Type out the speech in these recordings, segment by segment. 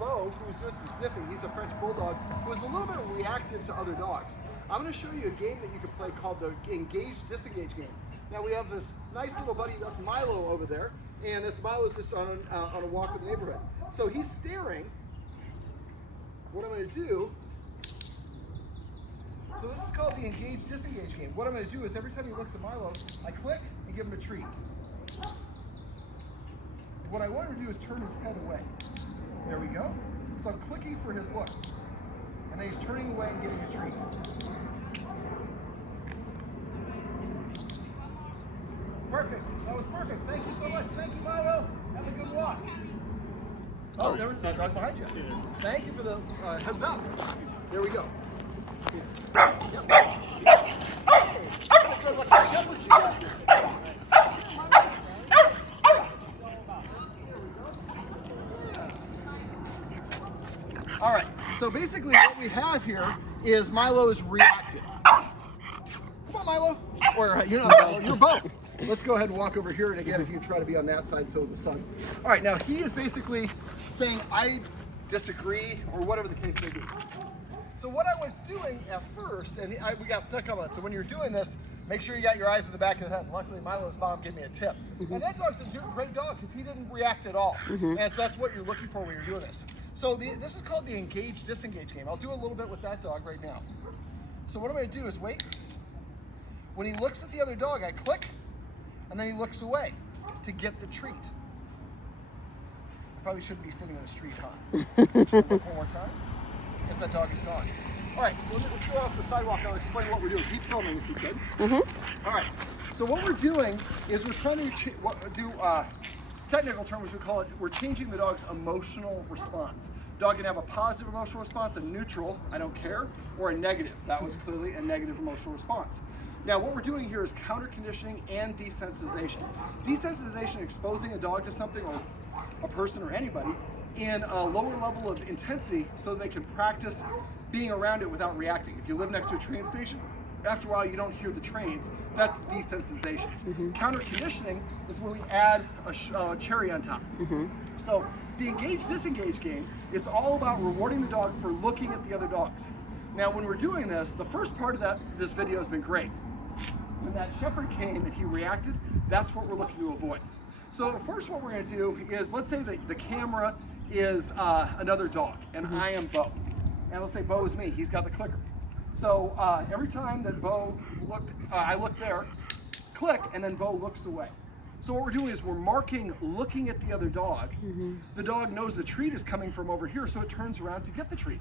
Bo, who was doing some sniffing. He's a French Bulldog who is a little bit reactive to other dogs. I'm going to show you a game that you can play called the engage disengage game. Now we have this nice little buddy, that's Milo over there, and this Milo's just on a walk with the neighborhood. So he's staring. What I'm going to do, so this is called the engage disengage game. What I'm going to do is every time he looks at Milo, I click and give him a treat. What I want him to do is turn his head away. There we go. So I'm clicking for his look. And then he's turning away and getting a treat. Perfect. That was perfect. Thank you so much. Thank you, Milo. Have a good walk. Oh, there was that dog behind you. Thank you for the heads up. There we go. Yep. All right, so basically what we have here is Milo is reactive. Come on, Milo. Or you're not Milo, you're Bo. Let's go ahead and walk over here, and again, if you try to be on that side so the sun. All right, now he is basically saying, I disagree, or whatever the case may be. So what I was doing at first, and we got stuck on that, so when you're doing this, make sure you got your eyes in the back of the head. Luckily, Milo's mom gave me a tip. And that dog's a great dog because he didn't react at all. And so that's what you're looking for when you're doing this. So this is called the engage disengage game. I'll do a little bit with that dog right now. So what I'm going to do is wait. When he looks at the other dog, I click, and then he looks away to get the treat. Probably shouldn't be sitting in the street, huh? Look one more time. Guess that dog is gone. All right, so let's go off the sidewalk. I'll explain what we're doing. Keep filming if you could. All right, so what we're doing is we're trying to do, technical terms we call it, we're changing the dog's emotional response. Dog can have a positive emotional response, a neutral, I don't care, or a negative. That was clearly a negative emotional response. Now what we're doing here is counter conditioning and desensitization. Desensitization, exposing a dog to something, or a person or anybody, in a lower level of intensity so they can practice being around it without reacting. If you live next to a train station, after a while you don't hear the trains. That's desensitization. Counter conditioning is when we add a cherry on top. So the engage disengage game is all about rewarding the dog for looking at the other dogs. Now when we're doing this, the first part of this video has been great. When that shepherd came and he reacted, that's what we're looking to avoid. So first what we're going to do is, let's say that the camera is another dog and I am Bo. And let's say Bo is me, he's got the clicker. So every time that Bo looked, I look there, click, and then Bo looks away. So what we're doing is we're marking looking at the other dog. The dog knows the treat is coming from over here, so it turns around to get the treat.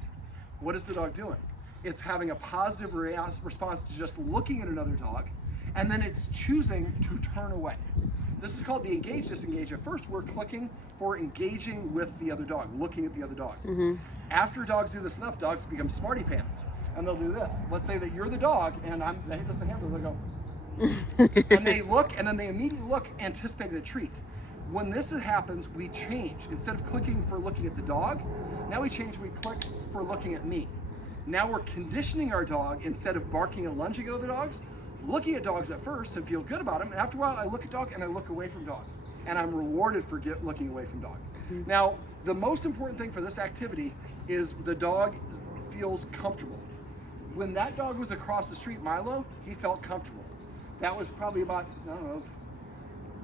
What is the dog doing? It's having a positive response to just looking at another dog, and then it's choosing to turn away. This is called the engage disengage. At first we're clicking for engaging with the other dog, looking at the other dog. After dogs do this enough, dogs become smarty pants, and they'll do this. Let's say that you're the dog and I'm just the handler, they go and they look, and then they immediately look, anticipating the treat. When this happens, we change. Instead of clicking for looking at the dog, now we change, we click for looking at me. Now we're conditioning our dog, instead of barking and lunging at other dogs, looking at dogs at first and feel good about them. And after a while, I look at dog and I look away from dog. And I'm rewarded for looking away from dog. Now, the most important thing for this activity is the dog feels comfortable. When that dog was across the street, Milo, he felt comfortable. That was probably about, I don't know,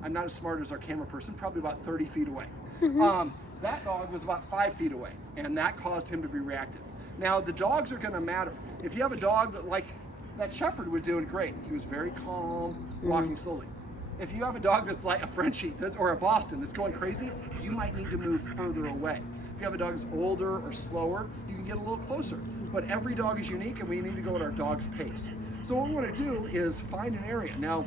I'm not as smart as our camera person, probably about 30 feet away. That dog was about 5 feet away, and that caused him to be reactive. Now, the dogs are gonna matter. If you have a dog that, like that shepherd, was doing great. He was very calm, walking slowly. If you have a dog that's like a Frenchie or a Boston that's going crazy, you might need to move further away. If you have a dog that's older or slower, you can get a little closer. But every dog is unique, and we need to go at our dog's pace. So what we want to do is find an area. Now,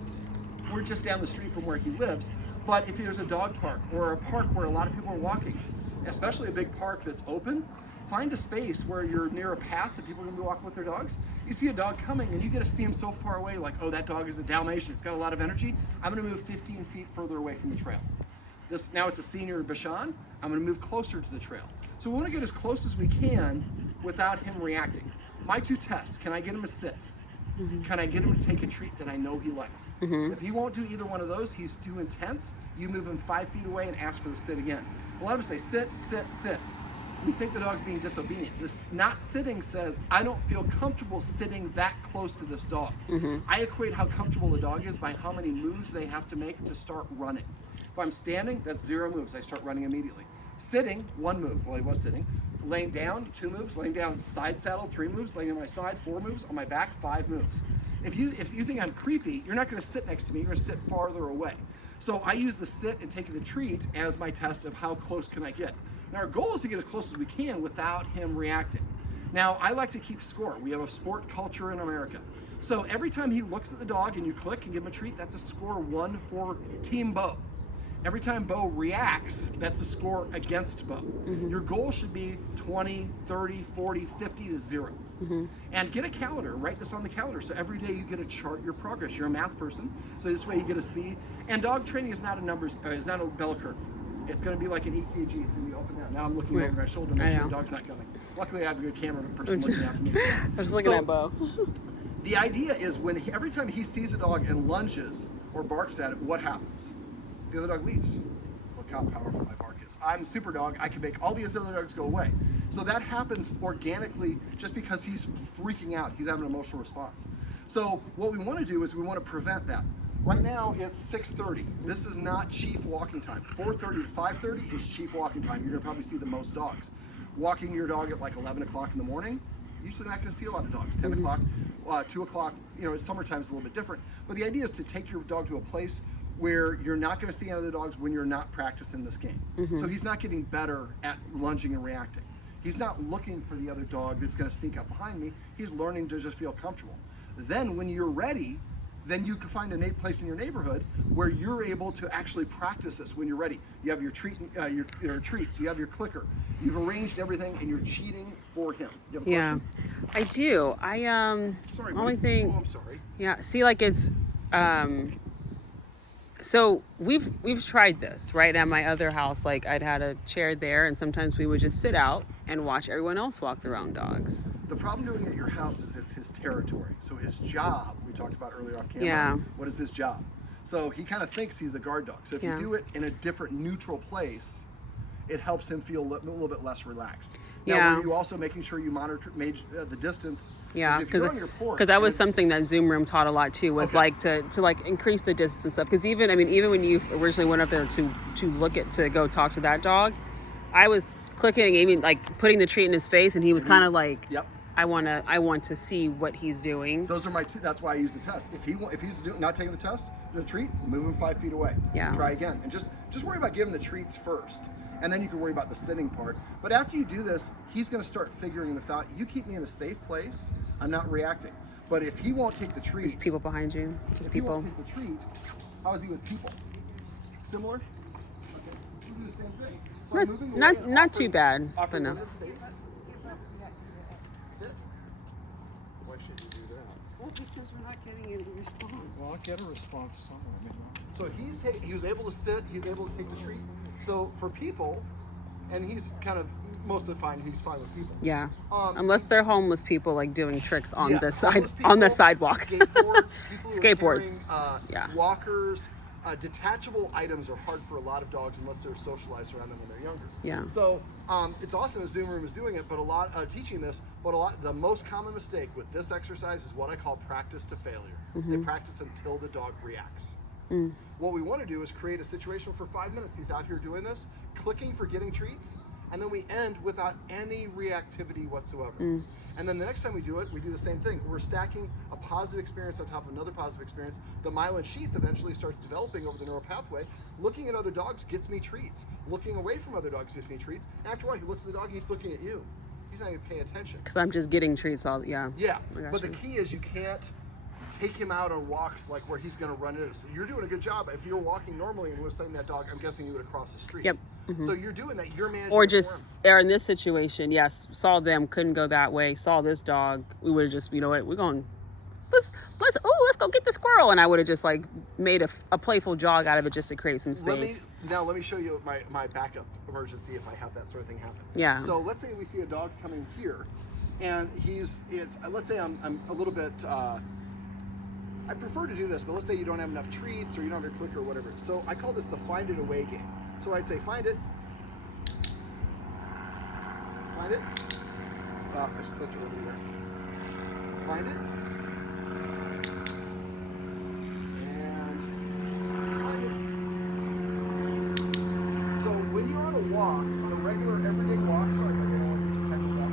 we're just down the street from where he lives, but if there's a dog park or a park where a lot of people are walking, especially a big park that's open, find a space where you're near a path that people are going to be walking with their dogs. You see a dog coming and you get to see him so far away, like, oh, that dog is a Dalmatian, it's got a lot of energy. I'm going to move 15 feet further away from the trail. Now it's a senior Bichon, I'm going to move closer to the trail. So we want to get as close as we can without him reacting. My two tests: can I get him to sit? Can I get him to take a treat that I know he likes? If he won't do either one of those, he's too intense, you move him 5 feet away and ask for the sit again. A lot of us say sit, sit, sit. we think the dog's being disobedient. This not sitting says, I don't feel comfortable sitting that close to this dog. I equate how comfortable the dog is by how many moves they have to make to start running. If I'm standing, that's 0 moves. I start running immediately. Sitting, 1 move. Well, I was sitting. Laying down, 2 moves. Laying down, side saddle, 3 moves. Laying on my side, 4 moves. On my back, 5 moves. If you think I'm creepy, you're not going to sit next to me. You're going to sit farther away. So I use the sit and taking the treat as my test of how close can I get. Now our goal is to get as close as we can without him reacting. Now I like to keep score. We have a sport culture in America. So every time he looks at the dog and you click and give him a treat, that's a score 1 for Team Bo. Every time Bo reacts, that's a score against Bo. Your goal should be 20, 30, 40, 50 to 0. And get a calendar, write this on the calendar. So every day you get to chart your progress. You're a math person, so this way you get to see. And dog training is not is not a bell curve. It's going to be like an EKG. It's going to be up and down. Now I'm looking over my shoulder to make sure the dog's not coming. Luckily I have a good camera person looking after me. I was looking at Bo. The idea is every time he sees a dog and lunges or barks at it, what happens? The other dog leaves. Look how powerful my bark is. I'm super dog. I can make all these other dogs go away. So that happens organically just because he's freaking out. He's having an emotional response. So what we want to do is we want to prevent that. Right now it's 6:30. This is not chief walking time. 4:30 to 5:30 is chief walking time. You're going to probably see the most dogs. Walking your dog at like 11 o'clock in the morning, usually not going to see a lot of dogs. 10 o'clock, 2 o'clock, summertime is a little bit different. But the idea is to take your dog to a place where you're not going to see other dogs when you're not practicing this game. So he's not getting better at lunging and reacting. He's not looking for the other dog that's going to sneak up behind me. He's learning to just feel comfortable. Then when you're ready, then you can find a place in your neighborhood where you're able to actually practice this when you're ready. You have your treats, you have your clicker. You've arranged everything and you're cheating for him. You have a question? I do. Sorry, only thing. Oh, I'm sorry. Yeah, see, like it's so we've tried this, right? At my other house, like I'd had a chair there and sometimes we would just sit out and watch everyone else walk their own dogs. The problem doing it at your house is it's his territory. So his job, we talked about earlier off camera, what is his job? So he kind of thinks he's the guard dog. So if you do it in a different neutral place, it helps him feel a little bit less relaxed. Now, were you also making sure you monitor the distance? Yeah, because that was something that Zoom Room taught a lot too. Was like to like increase the distance and stuff. Because even when you originally went up there to go talk to that dog, I was clicking and even like putting the treat in his face, and he was kind of like, I want to see what he's doing. Those are my two. That's why I use the test. If he's not taking the test, the treat, move him 5 feet away. Try again, and just worry about giving the treats first. And then you can worry about the sitting part. But after you do this, he's going to start figuring this out. You keep me in a safe place, I'm not reacting. But if he won't take the treat... There's people behind you. Just people. If he won't take the treat, how is he with people? Similar? Okay. You do the same thing. So not too bad, but no. Sit. Why should you do that? Well, because we're not getting any response. Well, I'll get a response somewhere. So he was able to sit, he's able to take the treat. So for people, and he's kind of mostly fine. He's fine with people. Yeah. Unless they're homeless people like doing tricks on the sidewalk. Skateboards. Walkers. Detachable items are hard for a lot of dogs unless they're socialized around them when they're younger. Yeah. So it's awesome that Zoom Room is doing it, but teaching this. But the most common mistake with this exercise is what I call practice to failure. They practice until the dog reacts. What we want to do is create a situation for 5 minutes. He's out here doing this, clicking for getting treats, and then we end without any reactivity whatsoever. And then the next time we do it, we do the same thing. We're stacking a positive experience on top of another positive experience. The myelin sheath eventually starts developing over the neural pathway. Looking at other dogs gets me treats. Looking away from other dogs gets me treats. After a while, he looks at the dog, he's looking at you. He's not even paying attention. Because I'm just getting treats Yeah, but the key is you can't take him out on walks like where he's going to run into. So you're doing a good job. If you're walking normally and you were saying that dog, I'm guessing you would have crossed the street. So you're doing that. You're managing. Or in this situation, yes, saw them, couldn't go that way. Saw this dog, we would have just, you know what, we're going. Let's go get the squirrel, and I would have just like made a playful jog out of it just to create some space. Let me show you my backup emergency if I have that sort of thing happen. Yeah. So let's say we see a dog's coming here, and let's say I'm a little bit. I prefer to do this, but let's say you don't have enough treats or you don't have your clicker or whatever. So I call this the find it away game. So I'd say find it. find it. I just clicked it over there. Find it. And find it. So when you're on a walk, on a regular everyday walk, sorry, I don't want to be technical.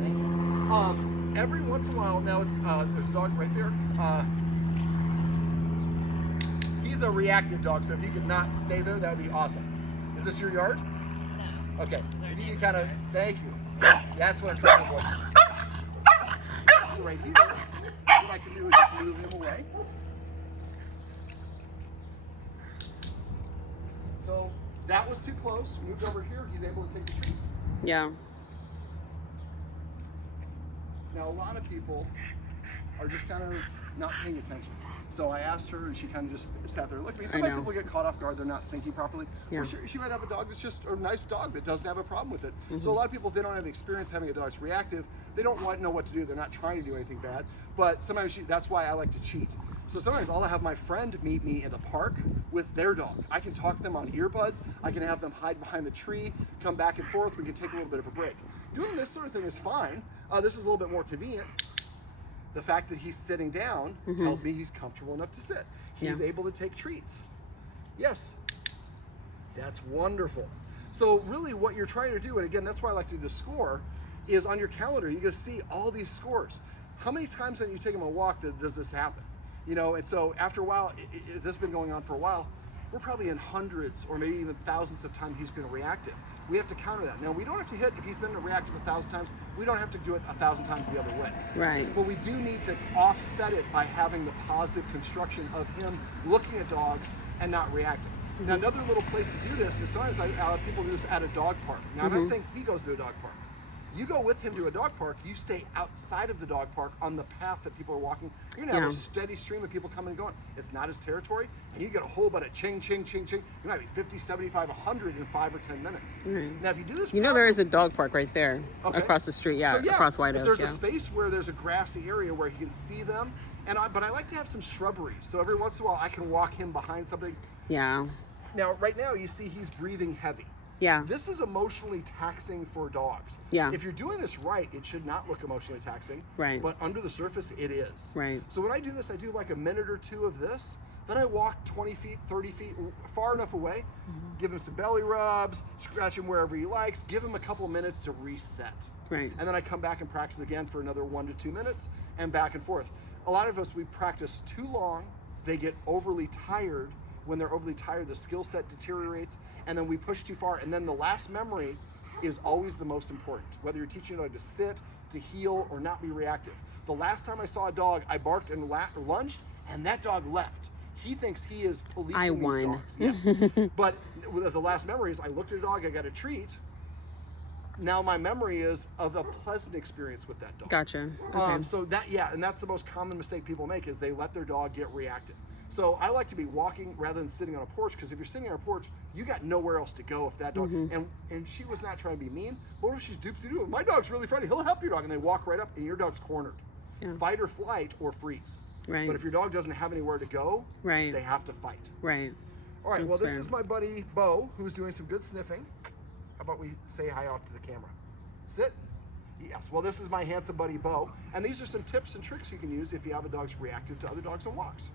Thank you. Every once in a while, now it's there's a dog right there. He's a reactive dog, so if he could not stay there, that'd be awesome. Is this your yard? No. Okay. If you can kind of, thank you. That's what I'm trying to avoid. So right here, what I can do is just move him away. So that was too close. Moved over here. He's able to take the treat. Yeah. Now a lot of people are just kind of not paying attention. So I asked her, and she kind of just sat there and looked at me. Sometimes people get caught off guard; they're not thinking properly. Yeah. Or she might have a dog that's just a nice dog that doesn't have a problem with it. So a lot of people, if they don't have experience having a dog that's reactive, they don't know what to do. They're not trying to do anything bad. But sometimes that's why I like to cheat. So sometimes I'll have my friend meet me in the park with their dog. I can talk to them on earbuds. I can have them hide behind the tree, come back and forth. We can take a little bit of a break. Doing this sort of thing is fine. This is a little bit more convenient. The fact that he's sitting down tells me he's comfortable enough to sit. He's able to take treats. Yes, that's wonderful. So really what you're trying to do, and again, that's why I like to do the score, is on your calendar, you're gonna see all these scores. How many times when you take him a walk does this happen? You know, and so after a while, this has been going on for a while, we're probably in hundreds or maybe even thousands of times he's been reactive. We have to counter that. Now, we don't have to hit, if he's been reactive 1,000 times, we don't have to do it 1,000 times the other way. Right. But we do need to offset it by having the positive construction of him looking at dogs and not reacting. Now, another little place to do this is sometimes people do this at a dog park. Now, I'm not saying he goes to a dog park. You go with him to a dog park, you stay outside of the dog park on the path that people are walking. You're gonna have a steady stream of people coming and going. It's not his territory, and you get a whole bunch of ching, ching, ching, ching. You might be 50, 75, 100 in 5 or 10 minutes. Now, if you do this, there is a dog park right there across the street. Yeah, so, across White Oak. If there's a space where there's a grassy area where he can see them, but I like to have some shrubbery. So every once in a while, I can walk him behind something. Yeah. Now, right now, you see he's breathing heavy. Yeah. This is emotionally taxing for dogs. Yeah. If you're doing this right, it should not look emotionally taxing. Right. But under the surface, it is. Right. So when I do this, I do like a minute or two of this. Then I walk 20 feet, 30 feet, far enough away. Give him some belly rubs, scratch him wherever he likes. Give him a couple minutes to reset. Right. And then I come back and practice again for another 1 to 2 minutes and back and forth. A lot of us, we practice too long. They get overly tired. When they're overly tired, the skill set deteriorates, and then we push too far. And then the last memory is always the most important, whether you're teaching a dog to sit, to heel, or not be reactive. The last time I saw a dog, I barked and lunged, and that dog left. He thinks he is policing these dogs. Yes. But the last memory is I looked at a dog, I got a treat. Now my memory is of a pleasant experience with that dog. Gotcha. Okay. So and that's the most common mistake people make is they let their dog get reactive. So I like to be walking rather than sitting on a porch, because if you're sitting on a porch, you got nowhere else to go if that dog, and she was not trying to be mean, but what if she's doopsie-doo? My dog's really friendly, he'll help your dog, and they walk right up and your dog's cornered. Yeah. Fight or flight or freeze. Right. But if your dog doesn't have anywhere to go, they have to fight. Right. All right, well, this is my buddy Bo, who's doing some good sniffing. How about we say hi out to the camera? Sit. Yes, well, this is my handsome buddy Bo, and these are some tips and tricks you can use if you have a dog that's reactive to other dogs on walks.